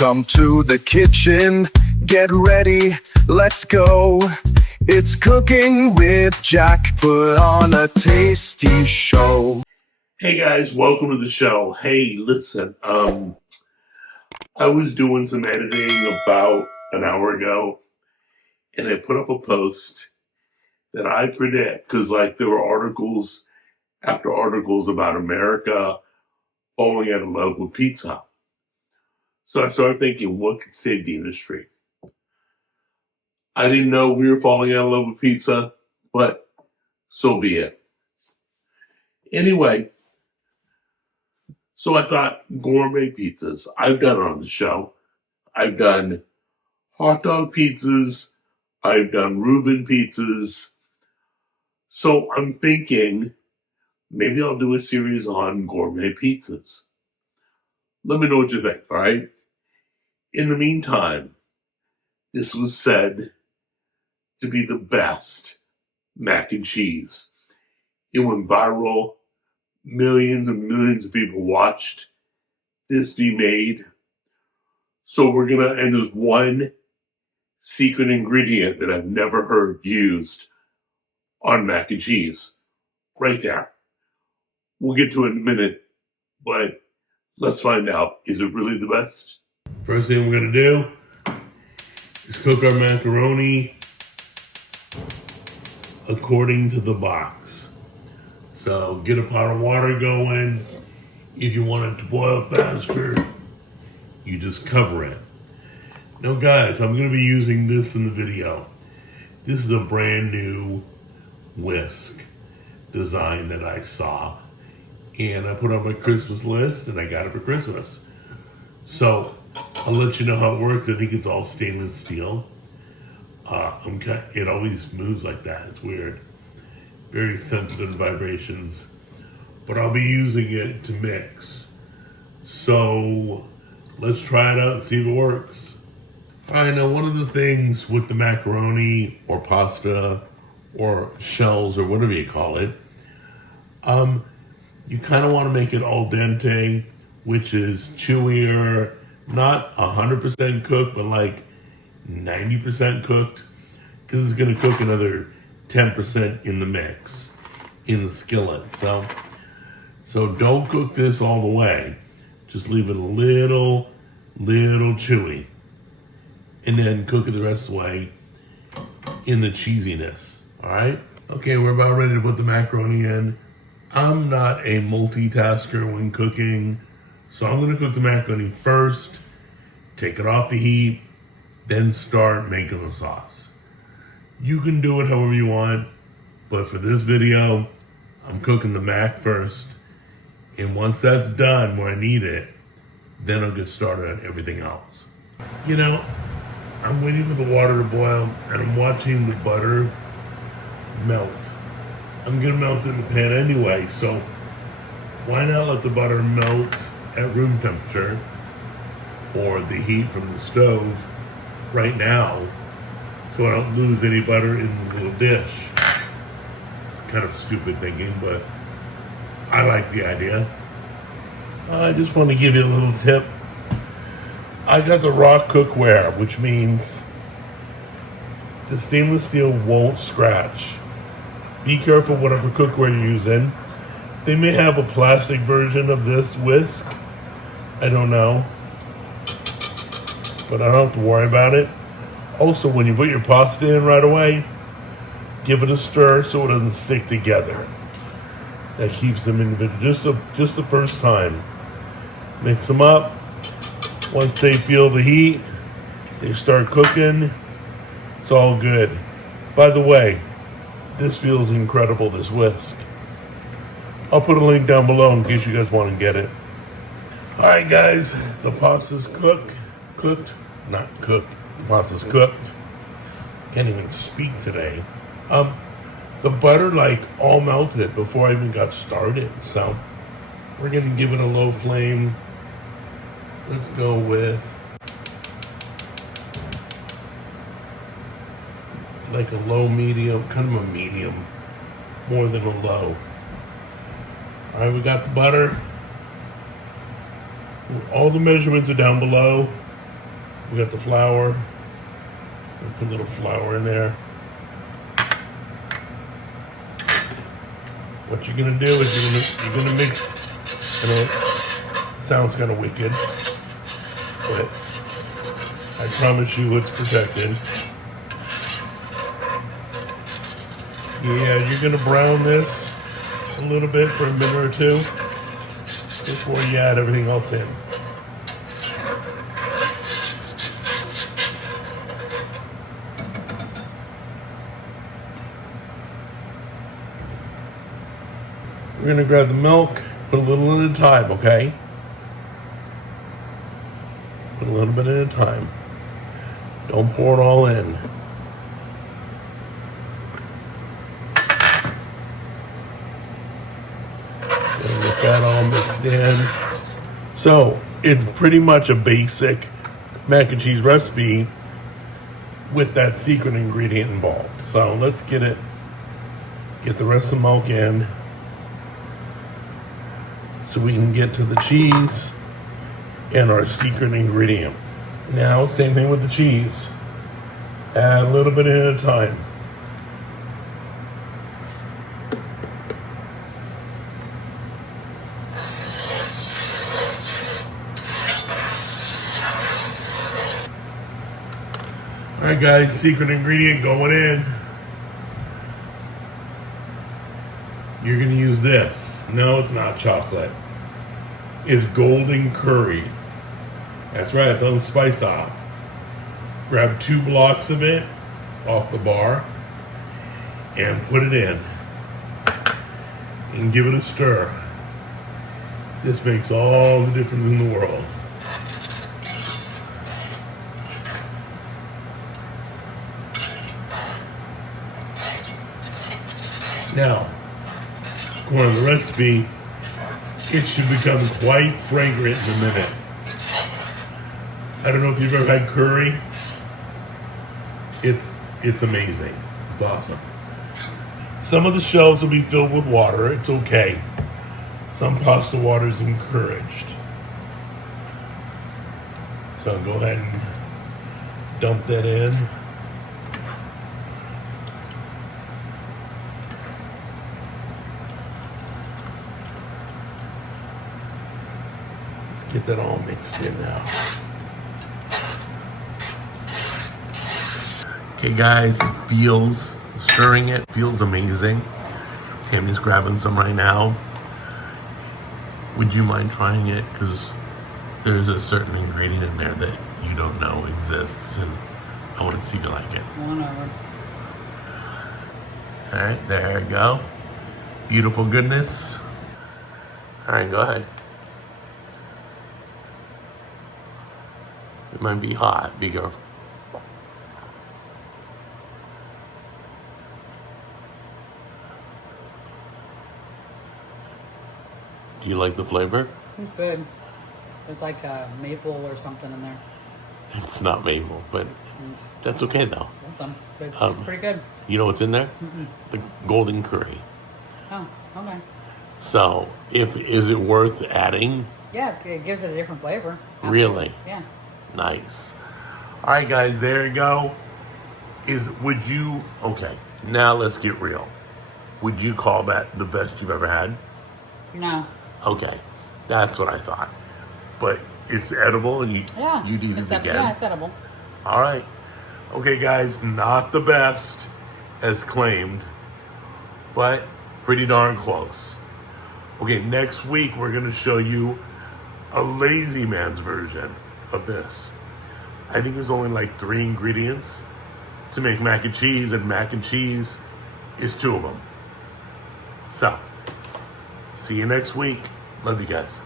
Welcome to the kitchen. Get ready, let's go. It's cooking with Jack. Put on a tasty show. Hey guys, welcome to the show. Hey, listen, I was doing some editing about an hour ago, and I put up a post that I predict, because there were articles after articles about America falling out of love with pizza. So I started thinking, what could save the industry? I didn't know we were falling out of love with pizza, but so be it. Anyway, so I thought gourmet pizzas. I've done it on the show. I've done hot dog pizzas. I've done Reuben pizzas. So I'm thinking maybe I'll do a series on gourmet pizzas. Let me know what you think, all right? In the meantime, this was said to be the best mac and cheese. It went viral. Millions and millions of people watched this be made. So and there's one secret ingredient that I've never heard used on mac and cheese. Right there. We'll get to it in a minute, but let's find out. Is it really the best? First thing we're going to do is cook our macaroni according to the box. So get a pot of water going. If you want it to boil faster, you just cover it. Now guys, I'm going to be using this in the video. This is a brand new whisk design that I saw, and I put on my Christmas list, and I got it for Christmas. So I'll let you know how it works. I think it's all stainless steel. It always moves like that. It's weird. Very sensitive vibrations. But I'll be using it to mix. So let's try it out and see if it works. Alright, now one of the things with the macaroni or pasta or shells or whatever you call it, you kind of want to make it al dente, which is chewier, not 100% cooked, but 90% cooked, because it's going to cook another 10% in the mix, in the skillet. So don't cook this all the way. Just leave it a little chewy. And then cook it the rest of the way in the cheesiness. Alright? Okay, we're about ready to put the macaroni in. I'm not a multitasker when cooking, so I'm going to cook the macaroni first, take it off the heat, then start making the sauce. You can do it however you want, but for this video, I'm cooking the mac first, and once that's done where I need it, then I'll get started on everything else. You know, I'm waiting for the water to boil, and I'm watching the butter melt. I'm gonna melt in the pan anyway, so why not let the butter melt at room temperature or the heat from the stove right now, so I don't lose any butter in the little dish. Kind of stupid thinking, but I like the idea. I just want to give you a little tip. I got the raw cookware, which means the stainless steel won't scratch. Be careful whatever cookware you're using. They may have a plastic version of this whisk. I don't know. But I don't have to worry about it. Also, when you put your pasta in right away, give it a stir so it doesn't stick together. That keeps them individual. Just the first time. Mix them up. Once they feel the heat, they start cooking. It's all good. By the way, this feels incredible, this whisk. I'll put a link down below in case you guys want to get it. Alright guys, the pasta's cooked. Not cooked. The pasta's cooked. Can't even speak today. The butter all melted before I even got started. So we're gonna give it a low flame. Let's go with a low medium, kind of a medium, more than a low. All right, we got the butter. All the measurements are down below. We got the flour. We'll put a little flour in there. What you're gonna do is you're gonna mix. I know it sounds kind of wicked, but I promise you it's protected. Yeah, you're gonna brown this a little bit for a minute or two before you add everything else in. We're gonna grab the milk, put a little at a time, okay? Put a little bit at a time. Don't pour it all in. Get that all mixed in. So it's pretty much a basic mac and cheese recipe with that secret ingredient involved. So let's get the rest of the milk in so we can get to the cheese and our secret ingredient. Now, same thing with the cheese. Add a little bit at a time. All right, guys, secret ingredient going in. You're gonna use this. No, it's not chocolate. It's golden curry. That's right, don't spice off. Grab 2 blocks of it off the bar and put it in and give it a stir. This makes all the difference in the world. Now, according to the recipe, it should become quite fragrant in a minute. I don't know if you've ever had curry. It's amazing. It's awesome. Some of the shelves will be filled with water. It's okay. Some pasta water is encouraged. So go ahead and dump that in. Let's get that all mixed in now. Okay guys, stirring it feels amazing. Tammy's grabbing some right now. Would you mind trying it? Because there's a certain ingredient in there that you don't know exists, and I want to see if you like it. Whatever. All right, there you go. Beautiful goodness. All right, go ahead. It might be hot, be careful. Do you like the flavor? It's good. It's like maple or something in there. It's not maple, but that's okay though. Something. But it's pretty good. You know what's in there? The golden curry. Oh, okay. So, is it worth adding? Yeah, it gives it a different flavor. Really? Yeah. Nice. All right, guys, there you go. Okay, now let's get real. Would you call that the best you've ever had? No. Okay, that's what I thought. But it's edible, and you'd eat it again. Yeah, it's edible. All right. Okay, guys, not the best as claimed, but pretty darn close. Okay, next week we're going to show you a lazy man's version of this. I think there's only like 3 ingredients to make mac and cheese is 2 of them. So, see you next week. Love you guys.